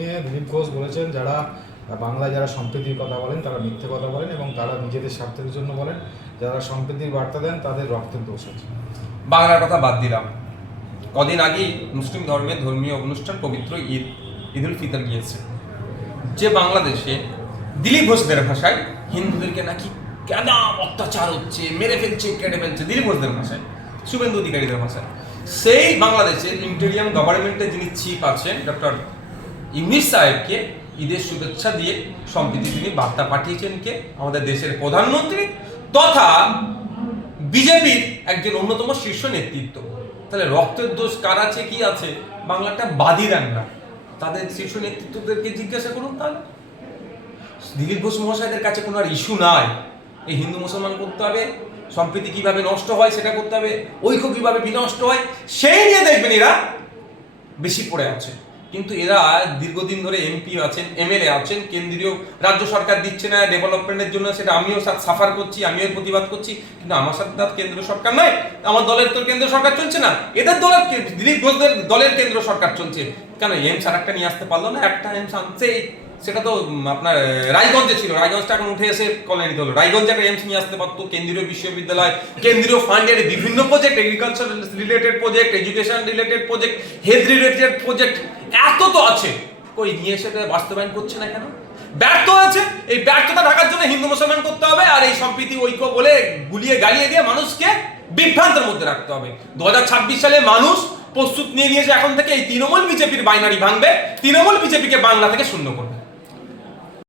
নিয়ে দিলীপ ঘোষ বলেছেন, যারা বাংলায় যারা সম্প্রীতির কথা বলেন তারা মিথ্যে কথা বলেন এবং তারা নিজেদের স্বার্থের জন্য বলেন। যারা সম্প্রীতির বার্তা দেন তাদের রক্তের দোষ আছে। বাংলার কথা বাদ দিলাম, কদিন আগেই মুসলিম ধর্মের ধর্মীয় অনুষ্ঠান পবিত্র ঈদুল ফিতর গিয়েছে, যে বাংলাদেশে দিলীপ ঘোষদের ভাষায় হিন্দুদেরকে নাকি কেদা অত্যাচার হচ্ছে, মেরে ফেলছে, কেটে ফেলছে, দিলীপ ঘোষদের ভাষায়, শুভেন্দু অধিকারীদের ভাষায়। সেই বাংলাদেশের ইন্টেরিয়াম গভর্নমেন্টের যিনি চিফ আছেন ডক্টর ইউনিস সাহেবকে ঈদের শুভেচ্ছা দিয়ে সম্প্রীতি তিনি বার্তা পাঠিয়েছেন কে? আমাদের দেশের প্রধানমন্ত্রী তথা বিজেপির একজন অন্যতম শীর্ষ নেতৃত্ব। তাহলে রক্তের দোষ কার আছে, কি আছে? বাংলাটা বাদই দেন না, তাদের শীর্ষ নেতৃত্বদেরকে জিজ্ঞাসা করুন। তাহলে দিলীপ ঘোষ মহাশয়দের কাছে কোনো আর ইস্যু নাই, এই হিন্দু মুসলমান করতে হবে, সম্প্রীতি কিভাবে নষ্ট হয় সেটা করতে হবে, ঐক্য কিভাবে বিনষ্ট হয় সেই নিয়ে দেখবেন এরা বেশি পড়ে আছে। কিন্তু এরা দীর্ঘদিন ধরে এমপি আছেন, এমএলএ আছেন, কেন্দ্রীয় রাজ্য সরকার দিচ্ছে না ডেভেলপমেন্টের জন্য, সেটা আমিও সাফার করছি, আমিও প্রতিবাদ করছি, কিন্তু আমার সাথে তার কেন্দ্র সরকার নয়, আমার দলের তো কেন্দ্র সরকার চলছে না, এদের দলের দিলীপ ঘোষদের দলের কেন্দ্র সরকার চলছে। কেন এমস আর একটা নিয়ে আসতে পারলো না? একটা এমস আনছে, সেটা তো আপনার রায়গঞ্জে ছিল, রায়গঞ্জটা এখন উঠে এসে কল্যাণীতে হলো। রায়গঞ্জে একটা এমস নিয়ে আসতে পারতো, কেন্দ্রীয় বিশ্ববিদ্যালয়, কেন্দ্রীয় ফান্ডের বিভিন্ন project, agriculture related project, education related project, health related project, এত তো আছে, কই নিয়ে এসে বাস্তবায়ন করছে না কেন? ব্যর্থ হয়েছে। এই ব্যর্থতা ঢাকার জন্য হিন্দু মুসলমান করতে হবে, আর এই সম্প্রীতি ঐক্য বলে গুলিয়ে গালিয়ে দিয়ে মানুষকে বিভ্রান্তের মধ্যে রাখতে হবে। 2026 সালে মানুষ প্রস্তুত নিয়ে নিয়েছে এখন থেকে এই তৃণমূল বিজেপির বাইনারি ভাঙবে, তৃণমূল বিজেপিকে বাংলা থেকে শূন্য করবে।